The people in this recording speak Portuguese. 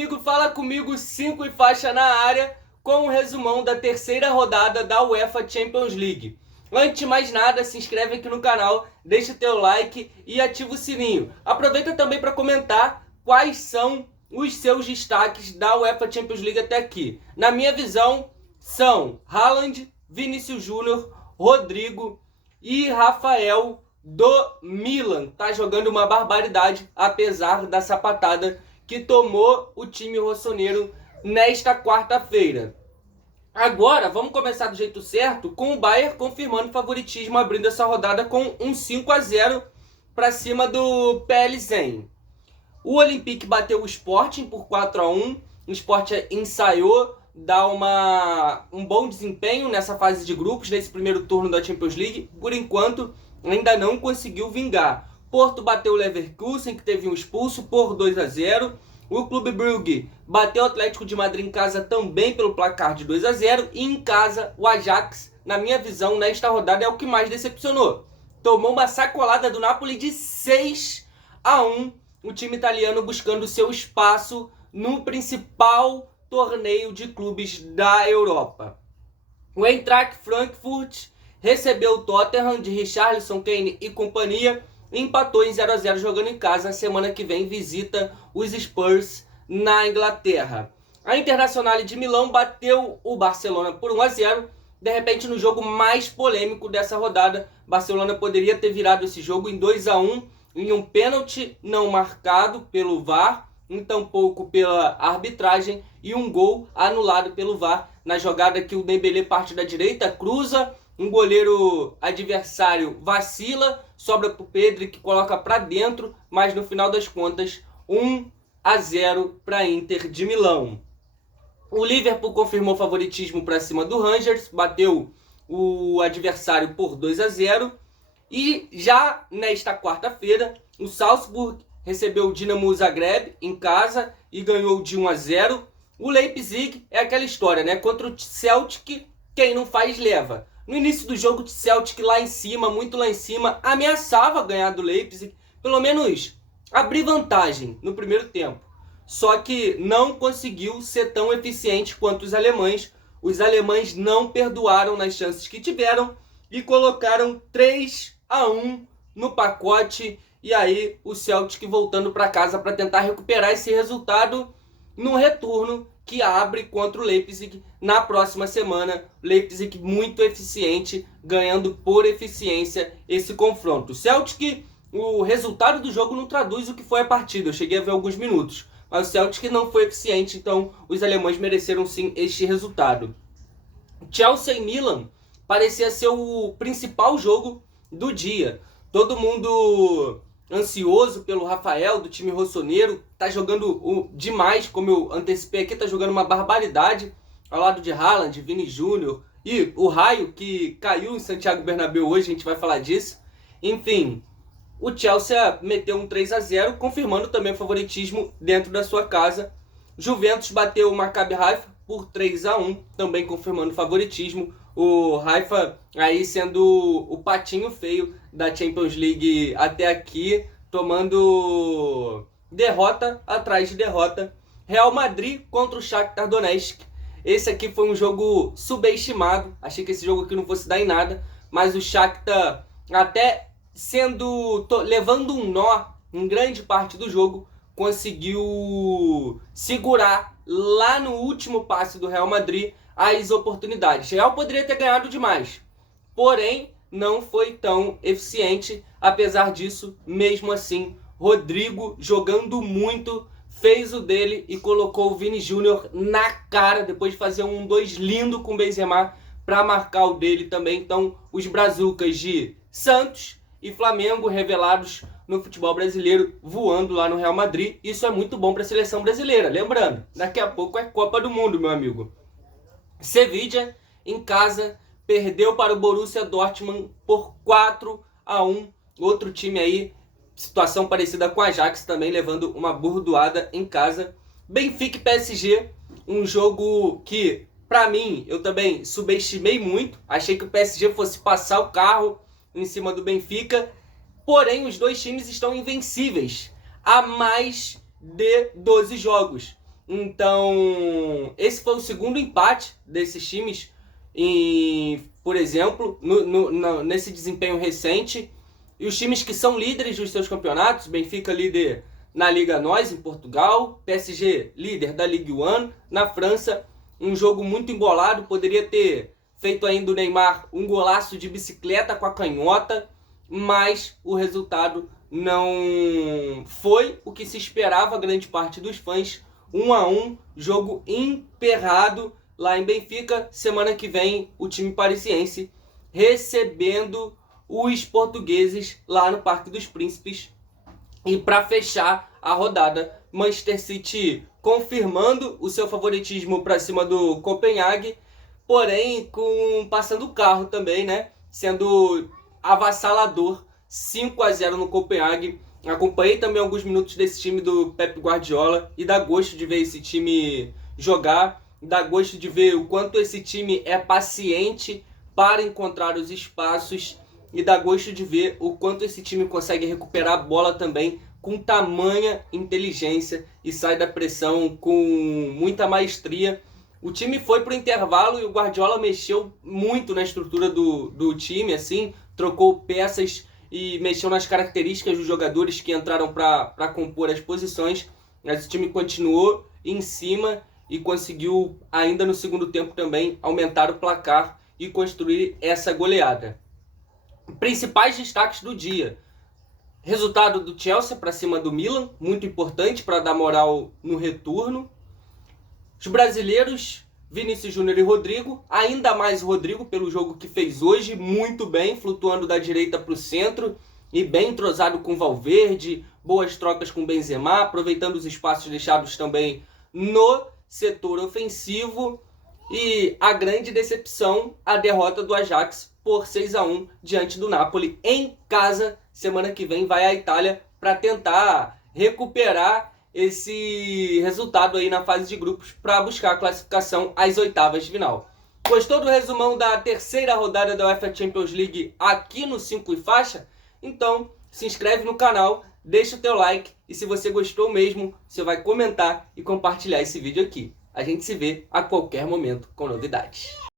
comigo, fala comigo, 5 e faixa na área, com o resumão da terceira rodada da UEFA Champions League. Antes de mais nada, se inscreve aqui no canal, deixa o teu like e ativa o sininho. Aproveita também para comentar quais são os seus destaques da UEFA Champions League até aqui. Na minha visão, são Haaland, Vinícius Júnior, Rodrigo e Rafael do Milan. Tá jogando uma barbaridade, apesar da sapatada que tomou o time rossoneiro nesta quarta-feira. Agora, vamos começar do jeito certo, com o Bayern confirmando favoritismo, abrindo essa rodada com um 5-0 para cima do PSV. O Olympique bateu o Sporting por 4-1. O Sporting ensaiou dar um bom desempenho nessa fase de grupos, nesse primeiro turno da Champions League. Por enquanto, ainda não conseguiu vingar. Porto bateu o Leverkusen, que teve um expulso, por 2-0. O Clube Brugge bateu o Atlético de Madrid em casa também pelo placar de 2-0. E em casa, o Ajax, na minha visão, nesta rodada é o que mais decepcionou. Tomou uma sacolada do Napoli de 6-1. O time italiano buscando seu espaço no principal torneio de clubes da Europa. O Eintracht Frankfurt recebeu o Tottenham de Richarlison, Kane e companhia e empatou em 0-0 jogando em casa. Na semana que vem visita os Spurs na Inglaterra. A Internazionale de Milão bateu o Barcelona por 1-0. De repente, no jogo mais polêmico dessa rodada, Barcelona poderia ter virado esse jogo em 2-1 em um pênalti não marcado pelo VAR, e tampouco pela arbitragem, e um gol anulado pelo VAR na jogada que o Dembélé parte da direita, cruza, um goleiro adversário vacila, sobra para o Pedri que coloca para dentro, mas no final das contas 1-0 para a Inter de Milão. O Liverpool confirmou favoritismo para cima do Rangers, bateu o adversário por 2-0. E já nesta quarta-feira, o Salzburg recebeu o Dinamo Zagreb em casa e ganhou de 1-0. O Leipzig é aquela história, né? Contra o Celtic, quem não faz leva. No início do jogo, o Celtic lá em cima, muito lá em cima, ameaçava ganhar do Leipzig, pelo menos abrir vantagem no primeiro tempo. Só que não conseguiu ser tão eficiente quanto os alemães. Os alemães não perdoaram nas chances que tiveram e colocaram 3-1 no pacote. E aí o Celtic voltando para casa para tentar recuperar esse resultado no retorno que abre contra o Leipzig na próxima semana. Leipzig muito eficiente, ganhando por eficiência esse confronto. O Celtic, o resultado do jogo não traduz o que foi a partida. Eu cheguei a ver alguns minutos. Mas o Celtic não foi eficiente, então os alemães mereceram sim este resultado. Chelsea e Milan parecia ser o principal jogo do dia. Todo mundo ansioso pelo Rafael, do time rossoneiro. Tá jogando demais, como eu antecipei aqui, tá jogando uma barbaridade. Ao lado de Haaland, Vini Júnior e o raio que caiu em Santiago Bernabéu hoje, a gente vai falar disso. Enfim, o Chelsea meteu um 3-0, confirmando também o favoritismo dentro da sua casa. Juventus bateu o Maccabi Haifa por 3-1, também confirmando o favoritismo. O Haifa aí sendo o patinho feio da Champions League até aqui, tomando derrota atrás de derrota. Real Madrid contra o Shakhtar Donetsk. Esse aqui foi um jogo subestimado. Achei que esse jogo aqui não fosse dar em nada, mas o Shakhtar até levando um nó em grande parte do jogo, conseguiu segurar lá no último passe do Real Madrid as oportunidades. O Real poderia ter ganhado demais, porém não foi tão eficiente. Apesar disso, mesmo assim, Rodrigo jogando muito, fez o dele e colocou o Vini Júnior na cara, depois de fazer um 1-2 lindo com o Benzema para marcar o dele também. Então, os brazucas de Santos e Flamengo revelados no futebol brasileiro, voando lá no Real Madrid. Isso é muito bom para a seleção brasileira. Lembrando, daqui a pouco é Copa do Mundo, meu amigo. Sevilla, em casa, perdeu para o Borussia Dortmund por 4-1. Outro time aí, situação parecida com a Ajax, também levando uma burdoada em casa. Benfica e PSG, um jogo que, para mim, eu também subestimei muito. Achei que o PSG fosse passar o carro em cima do Benfica, porém os dois times estão invencíveis há mais de 12 jogos. Então, esse foi o segundo empate desses times, por exemplo, nesse desempenho recente. E os times que são líderes dos seus campeonatos, Benfica líder na Liga NOS, em Portugal, PSG líder da Ligue 1, na França, um jogo muito embolado, poderia ter feito ainda o Neymar um golaço de bicicleta com a canhota, mas o resultado não foi o que se esperava, grande parte dos fãs. 1-1, jogo emperrado lá em Benfica. Semana que vem o time parisiense recebendo os portugueses lá no Parque dos Príncipes. E para fechar a rodada, Manchester City confirmando o seu favoritismo para cima do Copenhague, porém passando o carro também, né? Sendo avassalador, 5-0 no Copenhague. Acompanhei também alguns minutos desse time do Pep Guardiola e dá gosto de ver esse time jogar, dá gosto de ver o quanto esse time é paciente para encontrar os espaços e dá gosto de ver o quanto esse time consegue recuperar a bola também com tamanha inteligência e sai da pressão com muita maestria. O time foi para o intervalo e o Guardiola mexeu muito na estrutura do time, assim, trocou peças e mexeu nas características dos jogadores que entraram para compor as posições, mas o time continuou em cima e conseguiu, ainda no segundo tempo também, aumentar o placar e construir essa goleada. Principais destaques do dia: resultado do Chelsea para cima do Milan, muito importante para dar moral no retorno. Os brasileiros Vinícius Júnior e Rodrigo, ainda mais o Rodrigo pelo jogo que fez hoje, muito bem, flutuando da direita para o centro e bem entrosado com Valverde, boas trocas com Benzema, aproveitando os espaços deixados também no setor ofensivo. E a grande decepção, a derrota do Ajax por 6-1 diante do Napoli em casa. Semana que vem vai à Itália para tentar recuperar esse resultado aí na fase de grupos para buscar a classificação às oitavas de final. Gostou do resumão da terceira rodada da UEFA Champions League aqui no 5 e Faixa? Então se inscreve no canal, deixa o teu like e se você gostou mesmo, você vai comentar e compartilhar esse vídeo aqui. A gente se vê a qualquer momento com novidades.